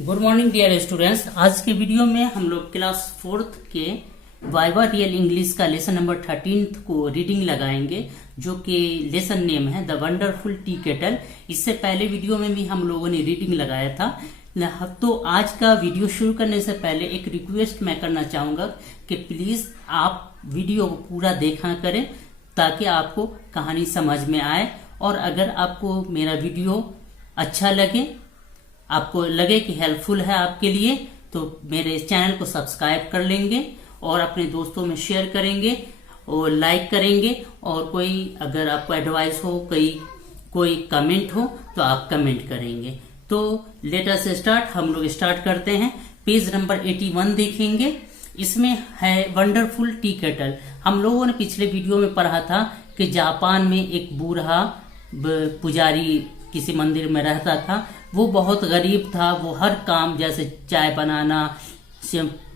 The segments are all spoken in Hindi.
Good morning dear students. आज के वीडियो में हम लोग क्लास 4th के वाइवा रियल इंग्लिश का लेसन नंबर 13 को रीडिंग लगाएंगे, जो कि लेसन नेम है द वंडरफुल टी केटल। इससे पहले वीडियो में भी हम लोगों ने रीडिंग लगाया था। तो आज का वीडियो शुरू करने से पहले एक रिक्वेस्ट मैं करना चाहूंगा कि प्लीज आप वीडियो को पूरा देखा करें ताकि आपको कहानी समझ में आए। और अगर आपको मेरा वीडियो अच्छा लगे, आपको लगे कि हेल्पफुल है आपके लिए, तो मेरे चैनल को सब्सक्राइब कर लेंगे और अपने दोस्तों में शेयर करेंगे और लाइक करेंगे। और कोई अगर आपको एडवाइस हो, कोई कमेंट हो तो आप कमेंट करेंगे। तो लेट अस स्टार्ट। हम लोग स्टार्ट करते हैं। पेज नंबर 81 देखेंगे। इसमें है वंडरफुल टी केटल। हम लोगों ने पिछले वीडियो में पढ़ा था कि जापान में एक बूढ़ा पुजारी किसी मंदिर में रहता था। वो बहुत गरीब था। वो हर काम जैसे चाय बनाना,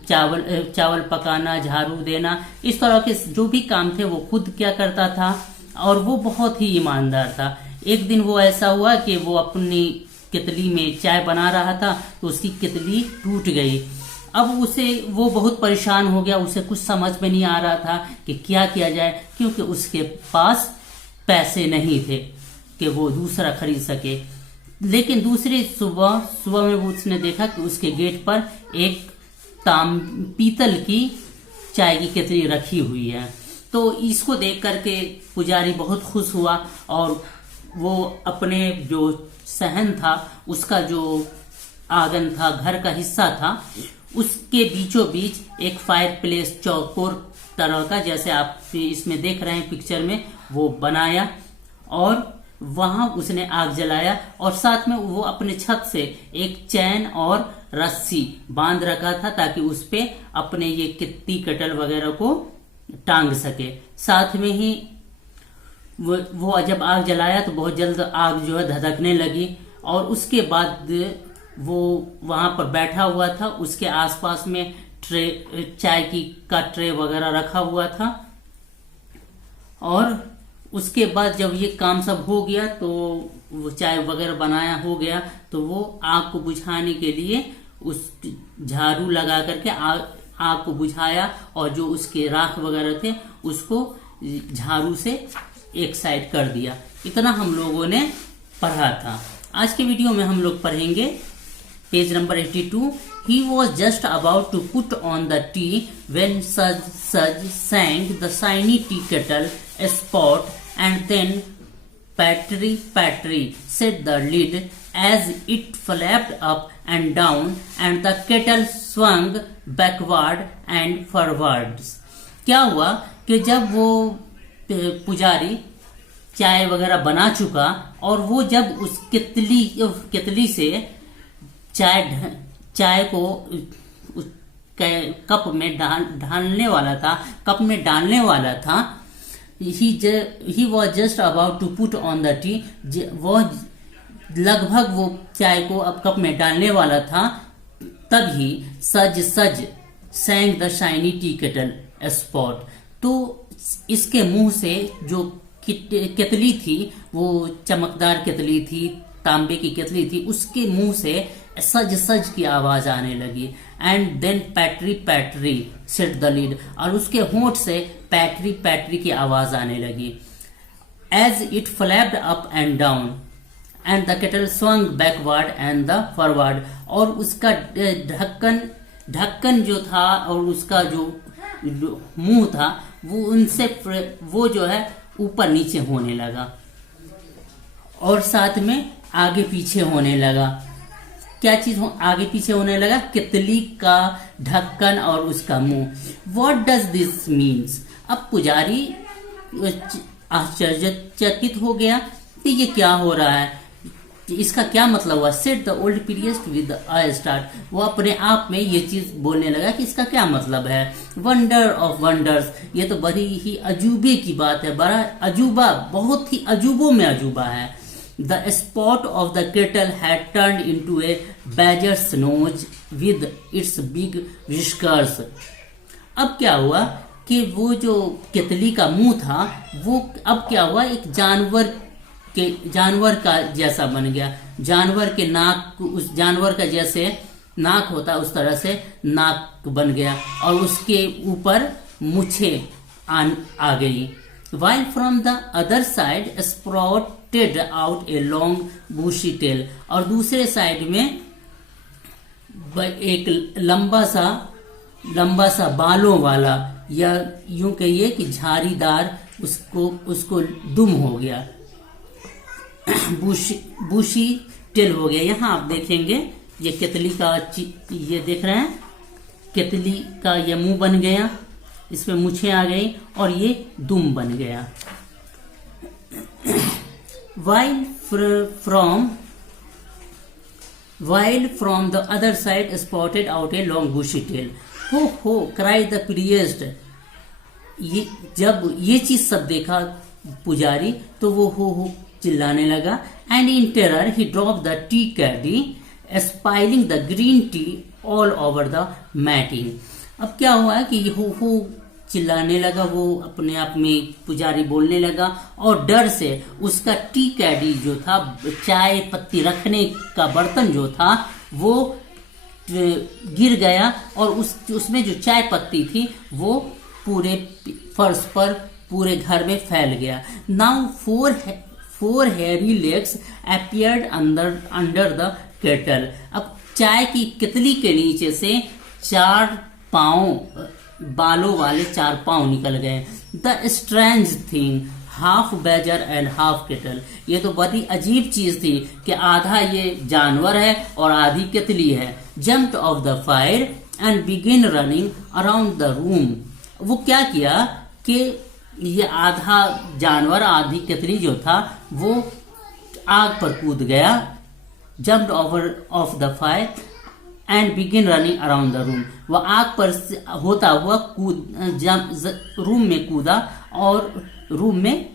चावल पकाना, झाड़ू देना, इस तरह के जो भी काम थे वो खुद क्या करता था और वो बहुत ही ईमानदार था। एक दिन वो ऐसा हुआ कि वो अपनी केतली में चाय बना रहा था तो उसकी केतली टूट गई। अब वो बहुत परेशान हो गया। उसे कुछ समझ में नहीं आ रहा था कि क्या किया जाए, क्योंकि उसके पास पैसे नहीं थे कि वो दूसरा खरीद सके। लेकिन दूसरी सुबह में वो उसने देखा कि उसके गेट पर एक पीतल की चाय की केतली रखी हुई है। तो इसको देख करके पुजारी बहुत खुश हुआ और वो अपने जो सहन था, उसका जो आंगन था, घर का हिस्सा था, उसके बीचों बीच एक फायर प्लेस चौकोर तरह का, जैसे आप इसमें देख रहे हैं पिक्चर में, वो बनाया और वहां उसने आग जलाया। और साथ में वो अपने छत से एक चैन और रस्सी बांध रखा था ताकि उस पे अपने ये टी केटल वगैरह को टांग सके। साथ में ही वो जब आग जलाया तो बहुत जल्द आग जो है धधकने लगी। और उसके बाद वो वहां पर बैठा हुआ था। उसके आसपास में चाय का ट्रे वगैरह रखा हुआ था। और उसके बाद जब ये काम सब हो गया तो वो चाय वगैरह बनाया हो गया, तो वो आग को बुझाने के लिए उस झाड़ू लगा करके आग को बुझाया और जो उसके राख वगैरह थे उसको झाड़ू से एक साइड कर दिया। इतना हम लोगों ने पढ़ा था। आज के वीडियो में हम लोग पढ़ेंगे page number 82। He was just about to put on the tea when Saj sang the shiny tea kettle a spot, and then patry said the lid as it flapped up and down, and the kettle swung backward and forwards. क्या हुआ कि जब वो पुजारी चाय वगैरह बना चुका और वो जब उस केतली से चाय को कप में डालने वाला था, he was just about to put on the tea. वो लगभग वो चाय को अब कप में डालने वाला था, तभी सज sang the shiny tea kettle a spot. तो इसके मुंह से जो केतली थी, वो चमकदार केतली थी, तांबे की केतली थी, उसके मुंह से सज की आवाज आने लगी। And then Patty set the lid, और उसके होंठ से पैट्री की आवाज आने लगी। As it flapped up and down and the kettle swung backward and the forward, और उसका ढक्कन जो था और उसका जो मुंह था वो जो है ऊपर नीचे होने लगा और साथ में आगे पीछे होने लगा। क्या चीज आगे पीछे होने लगा? केतली का ढक्कन और उसका मुंह। What does this means? अब पुजारी आश्चर्यचकित हो गया कि ये क्या हो रहा है, इसका क्या मतलब हुआ। Set the old period with a start, वो अपने आप में ये चीज बोलने लगा कि इसका क्या मतलब है। वंडर ऑफ वंडर्स, ये तो बड़ी ही अजूबे की बात है, बड़ा अजूबा, बहुत ही अजूबों में अजूबा है। The spot of the kettle had turned into a badger's nose with its big whiskers. अब क्या हुआ कि वो जो केतली का मुंह था वो अब क्या हुआ, एक जानवर का जैसा बन गया। जानवर के नाक, उस जानवर का जैसे नाक होता है उस तरह से नाक बन गया और उसके ऊपर मूछे आ गई। While from the other side sprouted out a long bushy tail, और दूसरे साइड में एक लंबा सा बालों वाला, या यूं कहिए कि झाड़ीदार उसको दुम हो गया, बुशी टेल हो गया। यहाँ आप देखेंगे ये केतली का ये देख रहे हैं, केतली का ये मुंह बन गया, इसमें मूछें आ गई और ये दुम बन गया। While from the other side sprouted out a long bushy tail. Ho ho cried the priest. ये जब ये चीज सब देखा पुजारी तो वो हो चिल्लाने लगा। And in terror he dropped the tea caddy, spilling the green tea all over the matting. अब क्या हुआ कि ये हो चिल्लाने लगा, वो अपने आप में पुजारी बोलने लगा और डर से उसका टी कैडी जो था, चाय पत्ती रखने का बर्तन जो था, वो गिर गया और उसमें जो चाय पत्ती थी वो पूरे फर्श पर पूरे घर में फैल गया। Now four hairy legs appeared under the kettle. अब चाय की केतली के नीचे से 4 पांव, बालों वाले 4 पांव निकल गए। The strange thing, half badger and half kettle. ये तो बड़ी अजीब चीज थी कि आधा ये जानवर है और आधी केतली है। Jumped of the fire and begin running around the room. वो क्या किया कि ये आधा जानवर आधी केतली जो था वो आग पर कूद गया। Jumped of the fire and begin running around the room. वह आग पर होता हुआ रूम में कूदा और रूम में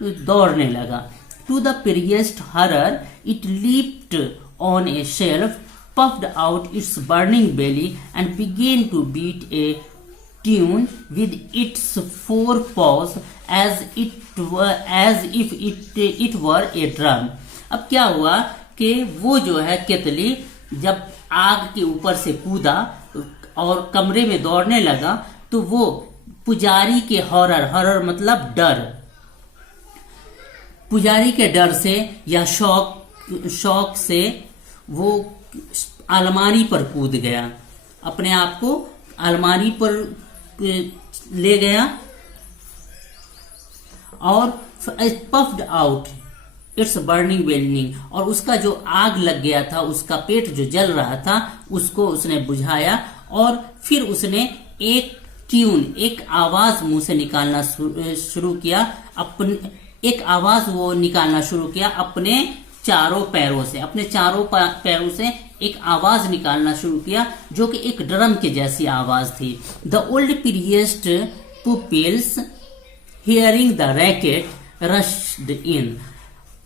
दौड़ने लगा। To the priest's horror it leaped on a shelf, puffed out its burning belly and began to beat a tune with its 4 paws as if it were a drum. अब क्या हुआ कि वो जो है केतली जब आग के ऊपर से कूदा और कमरे में दौड़ने लगा तो वो पुजारी के हॉरर मतलब डर, पुजारी के डर से या शौक से वो अलमारी पर कूद गया, अपने आप को अलमारी पर ले गया और पफ्ड आउट इट्स बर्निंग बेलनिंग, और उसका जो आग लग गया था, उसका पेट जो जल रहा था उसको उसने बुझाया और फिर उसने एक ट्यून, एक आवाज मुंह से निकालना शुरू किया, एक आवाज वो निकालना शुरू किया अपने चारों पैरों से, अपने चारों पैरों से एक आवाज निकालना शुरू किया जो कि एक ड्रम के जैसी आवाज थी। The old priest's pupils hearing the racket rushed in.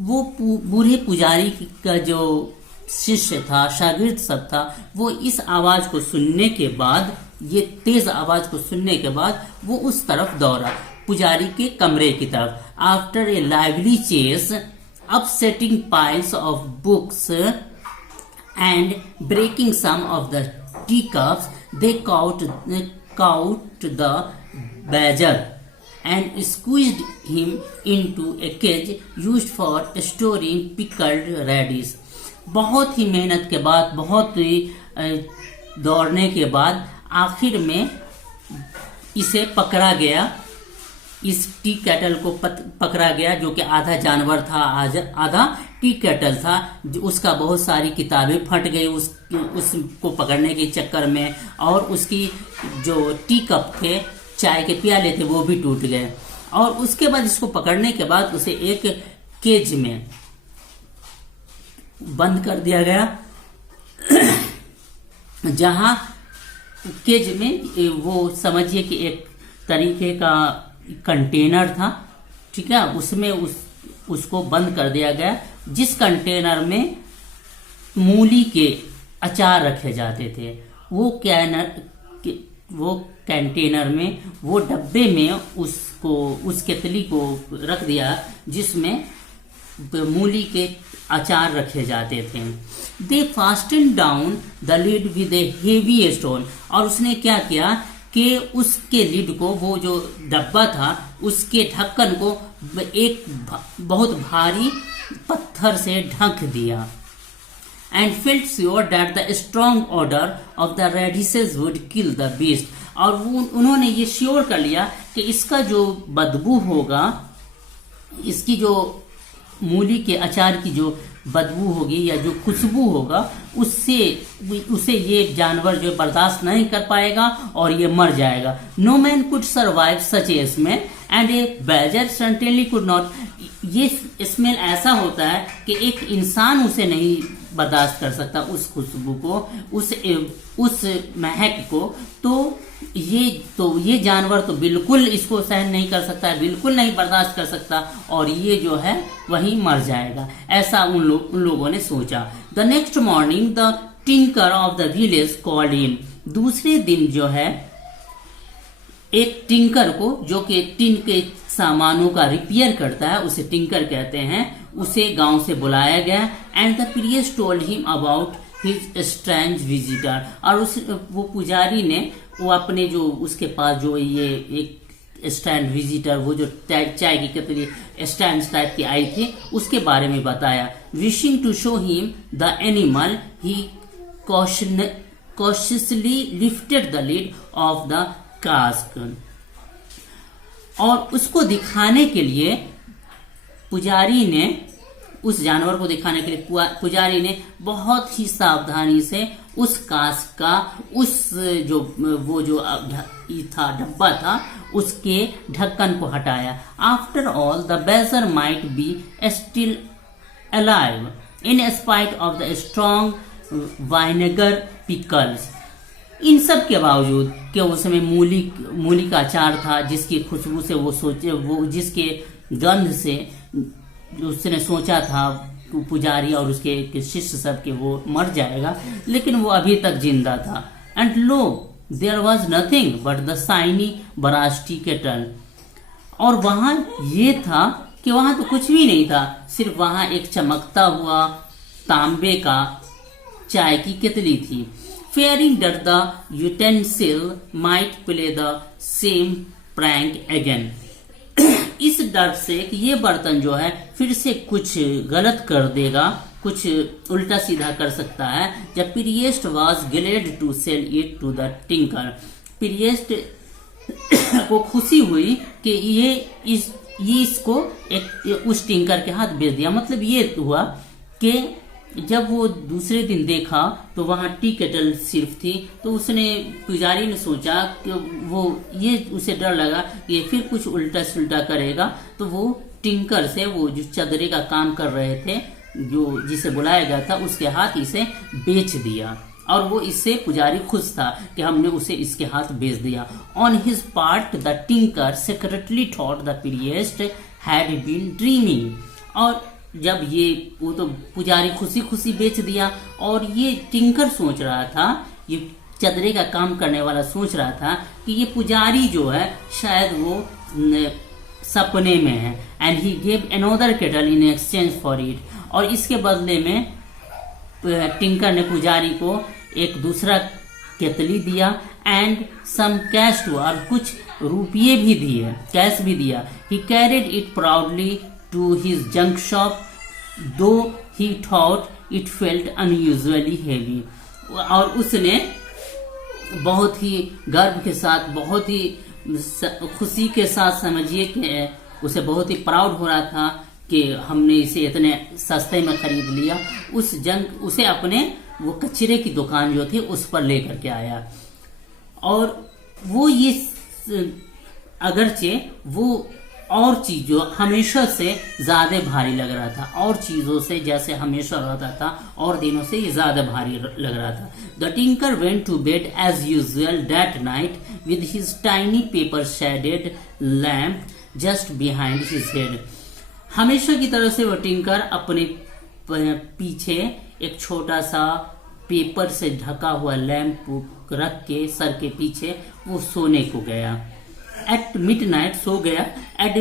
वो बूढ़े पुजारी का जो शिष्य था, शागिर्द सब था, वो इस आवाज को सुनने के बाद, ये तेज आवाज को सुनने के बाद वो उस तरफ दौड़ा, पुजारी के कमरे की तरफ। After a lively chase, upsetting piles of books and breaking some of the teacups, they caught the badger and squeezed him into a cage used for storing pickled radish. बहुत ही मेहनत के बाद, बहुत ही दौड़ने के बाद आखिर में इसे पकड़ा गया, इस टी कैटल को पकड़ा गया जो कि आधा जानवर था, आधा टी कैटल था। उसका बहुत सारी किताबें फट गई उसको पकड़ने के चक्कर में, और उसकी जो टी कप थे, चाय के प्याले थे, वो भी टूट गए। और उसके बाद इसको पकड़ने के बाद उसे एक केज में बंद कर दिया गया, जहां केज में वो समझिए कि एक तरीके का कंटेनर था, ठीक है, उसमें उसको बंद कर दिया गया, जिस कंटेनर में मूली के अचार रखे जाते थे। वो कंटेनर में, वो डब्बे में उस केतली को रख दिया जिसमें मूली के अचार रखे जाते थे। They fasten down the lid with a heavy stone, और उसने क्या किया कि उसके लिड को, वो जो डब्बा था उसके ढक्कन को एक बहुत भारी पत्थर से ढक दिया। And felt sure that the strong order of the radishes would kill the beast, और उन्होंने ये श्योर कर लिया कि इसका जो बदबू होगा, इसकी जो मूली के अचार की जो बदबू होगी या जो खुशबू होगा, उसे ये जानवर जो बर्दाश्त नहीं कर पाएगा और ये मर जाएगा। No man could survive such a smell and a badger certainly could not. ये स्मेल ऐसा होता है कि एक इंसान उसे नहीं बर्दाश्त कर सकता, उस खुशबू को, उस महक को। तो ये जानवर तो बिल्कुल इसको सहन नहीं कर सकता है, बिल्कुल नहीं बर्दाश्त कर सकता, और ये जो है वहीं मर जाएगा। ऐसा उन लोगों ने सोचा। The next morning the tinker of the village called in. दूसरे दिन जो है एक टिंकर को, जो कि टिन के सामानों का रिपेयर करता है, उसे टिंकर कहते हैं, उसे गांव से बुलाया गया। And the priest told him about his strange visitor, और वो पुजारी ने, वो अपने जो उसके पास जो ये एक स्टैंड विजिटर, वो जो चाय की कतरी स्टैंड टाइप की आई थी, उसके बारे में बताया। Wishing to show him the animal he cautiously lifted the lid off the cask, और उसको दिखाने के लिए पुजारी ने, उस जानवर को दिखाने के लिए पुजारी ने बहुत ही सावधानी से उस कास्क का, उस जो वो जो था डब्बा था, उसके ढक्कन को हटाया। After all the badger might be still alive in spite of the strong vinegar pickles. इन सब के बावजूद कि उसमें मूली का अचार था, जिसकी खुशबू से वो जिसके गंध से उसने सोचा था पुजारी और उसके शिष्य सब के वो मर जाएगा, लेकिन वो अभी तक जिंदा था। And lo there was nothing but the shiny brassy kettle, और वहां ये था कि वहां तो कुछ भी नहीं था, सिर्फ वहां एक चमकता हुआ तांबे का चाय की केतली थी। fearing that the utensil might play the same prank again. इस डर से कि ये बर्तन जो है फिर से कुछ गलत कर देगा, कुछ उल्टा सीधा कर सकता है। जब priest was glad to sell it to the tinker, priest को खुशी हुई कि ये इसको उस टिंकर के हाथ बेच दिया। मतलब ये हुआ कि जब वो दूसरे दिन देखा तो वहां टी केटल सिर्फ थी, तो उसने, पुजारी ने सोचा कि उसे डर लगा कि ये फिर कुछ उल्टा सुल्टा करेगा, तो वो टिंकर से, वो जो चदरे का काम कर रहे थे, जो जिसे बुलाया गया था, उसके हाथ इसे बेच दिया। और वो इससे पुजारी खुश था कि हमने उसे इसके हाथ बेच दिया। On his part the tinker secretly thought the priest had been dreaming, और जब वो तो पुजारी खुशी खुशी बेच दिया, और ये टिंकर सोच रहा था, ये चदरे का काम करने वाला सोच रहा था कि ये पुजारी जो है शायद वो सपने में है। And he gave another kettle in exchange for it, और इसके बदले में टिंकर ने पुजारी को एक दूसरा केतली दिया। एंड सम कैश टू, और कुछ रुपये भी दिए, कैश भी दिया। ही carried it proudly to his junk shop, though he thought it felt unusually heavy, और उसने बहुत ही गर्व के साथ, बहुत ही खुशी के साथ, समझिए कि उसे बहुत ही प्राउड हो रहा था कि हमने इसे इतने सस्ते में खरीद लिया। उसे अपने वो कचरे की दुकान जो थी उस पर लेकर के आया, और वो ये अगरचे वो और चीज जो हमेशा से ज्यादा भारी लग रहा था, और चीजों से जैसे हमेशा रहता था और दिनों से ये ज्यादा भारी लग रहा था। The tinker went to bed as usual that night with his tiny paper shaded lamp just behind his head. हमेशा की तरह से वो टिंकर अपने पीछे एक छोटा सा पेपर से ढका हुआ लैम्प रख के सर के पीछे वो सोने को गया। At midnight सो गया। At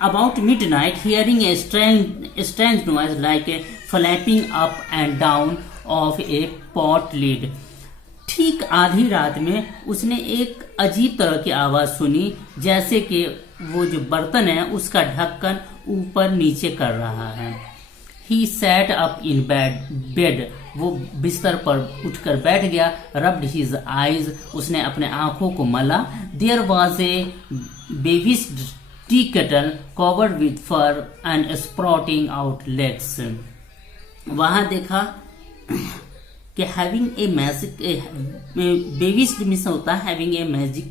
about midnight, hearing a strange noise like a flapping up and down of a pot lid. ठीक आधी रात में उसने एक अजीब तरह की आवाज सुनी, जैसे कि वो जो बर्तन है उसका ढक्कन ऊपर नीचे कर रहा है. He sat up in bed. वो बिस्तर पर उठकर बैठ गया. Rubbed his eyes. उसने अपने आंखों को मला. There was a bevised tea kettle covered with fur and sprouting out legs. वहां देखा कि having a magic bevised means होता है having a magic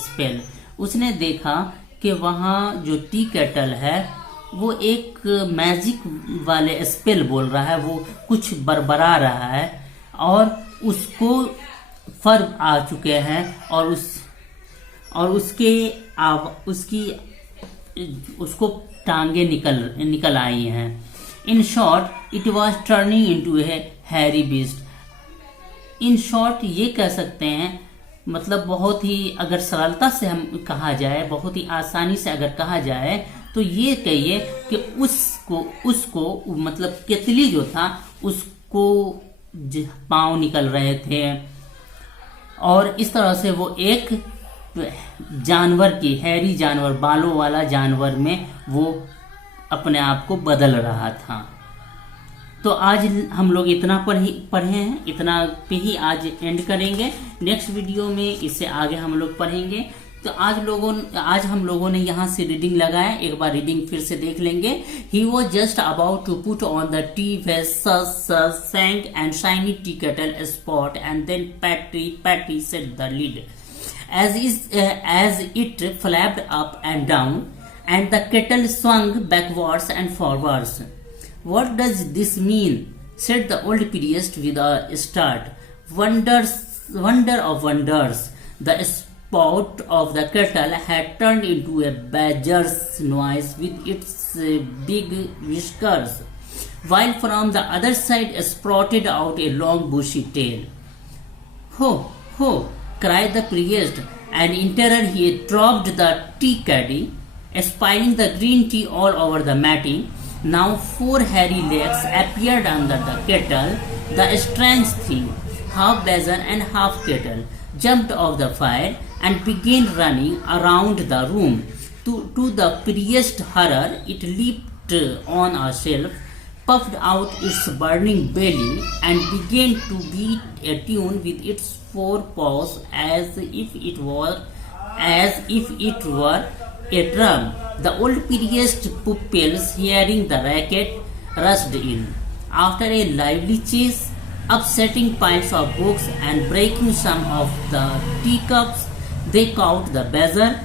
spell. उसने देखा कि वहां जो टी केटल है वो एक मैजिक वाले स्पेल बोल रहा है, वो कुछ बरबरा रहा है और उसको फर आ चुके हैं और उसको टांगे निकल आई हैं. In short it was turning into A Harry beast. In short ये कह सकते हैं, मतलब बहुत ही अगर सरलता से हम कहा जाए, बहुत ही आसानी से अगर कहा जाए तो ये कहिए कि उसको मतलब केतली जो था उसको पांव निकल रहे थे और इस तरह से वो एक जानवर की हैरी जानवर, बालों वाला जानवर में वो अपने आप को बदल रहा था. तो आज हम लोग इतना पढ़े हैं, इतना पे ही आज एंड करेंगे. नेक्स्ट वीडियो में इससे आगे हम लोग पढ़ेंगे. तो आज हम लोगों ने यहाँ से रीडिंग लगाया. एक बार रीडिंग फिर से देख लेंगे. He was just about to put on the tea vessel, sank and shiny tea kettle spot, and then Patty set the lid. As it flapped up and down, and the kettle swung backwards and forwards. What does this mean? Said the old priest with a start. Wonder of wonders. The spout of the kettle had turned into a badger's noise with its big whiskers, while from the other side sprouted out a long bushy tail. Ho, ho, cried the priest, and in terror he dropped the tea caddy, spilling the green tea all over the matting. Now 4 hairy legs appeared under the kettle. The strange thing, half basin and half kettle, jumped off the fire and began running around the room. To the priest's horror, it leaped on a shelf, puffed out its burning belly, and began to beat a tune with its 4 paws as if it were a drum. The old priest's pupils, hearing the racket, rushed in. After a lively chase, upsetting piles of books and breaking some of the teacups, they caught the beggar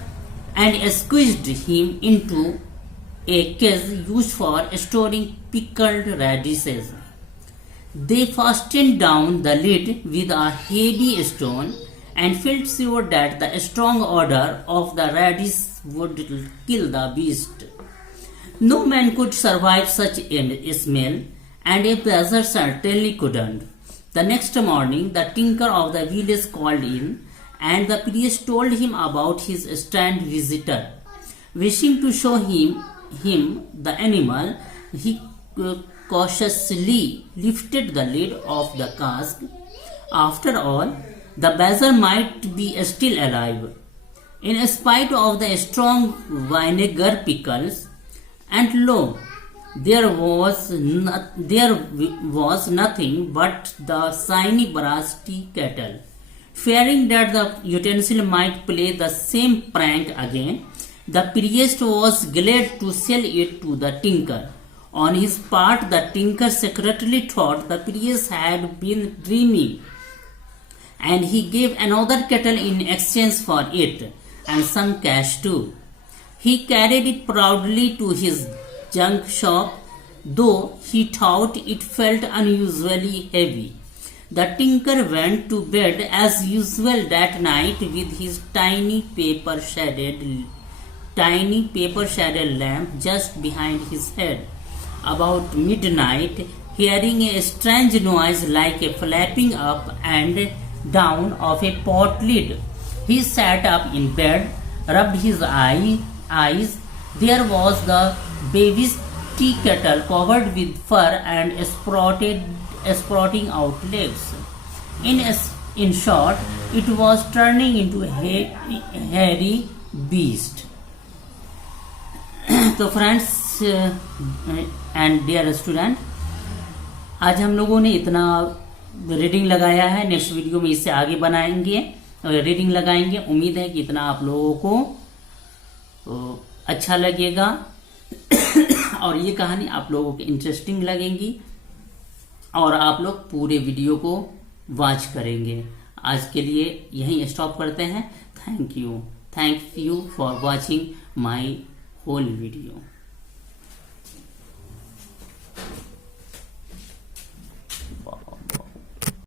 and squeezed him into a cage used for storing pickled radishes. They fastened down the lid with a heavy stone and felt sure that the strong odor of the radish would kill the beast. No man could survive such a smell, and a beggar certainly couldn't. The next morning, the tinker of the village called in, and the priest told him about his strange visitor. Wishing to show him the animal, he cautiously lifted the lid of the cask. After all, the beggar might be still alive, in spite of the strong vinegar pickles. And lo, there was nothing but the shiny brass tea kettle. Fearing that the utensil might play the same prank again, the priest was glad to sell it to the tinker. On his part, the tinker secretly thought the priest had been dreaming, and he gave another kettle in exchange for it, and some cash too. He carried it proudly to his junk shop, though he thought it felt unusually heavy. The tinker went to bed as usual that night with his tiny paper-shaded lamp just behind his head. About midnight, hearing a strange noise like a flapping up and down of a pot lid, he sat up in bed, rubbed his eyes. There was the baby's tea kettle covered with fur and sprouting out legs. In short, it was turning into a hairy beast. तो फ्रेंड्स एंड डियर स्टूडेंट, आज हम लोगों ने इतना रीडिंग लगाया है। नेक्स्ट वीडियो में इससे आगे बनाएंगे, रीडिंग लगाएंगे। उम्मीद है कि इतना आप लोगों को अच्छा लगेगा और ये कहानी आप लोगों को इंटरेस्टिंग लगेंगी और आप लोग पूरे वीडियो को वॉच करेंगे। आज के लिए यहीं स्टॉप करते हैं। Thank you for watching my whole video.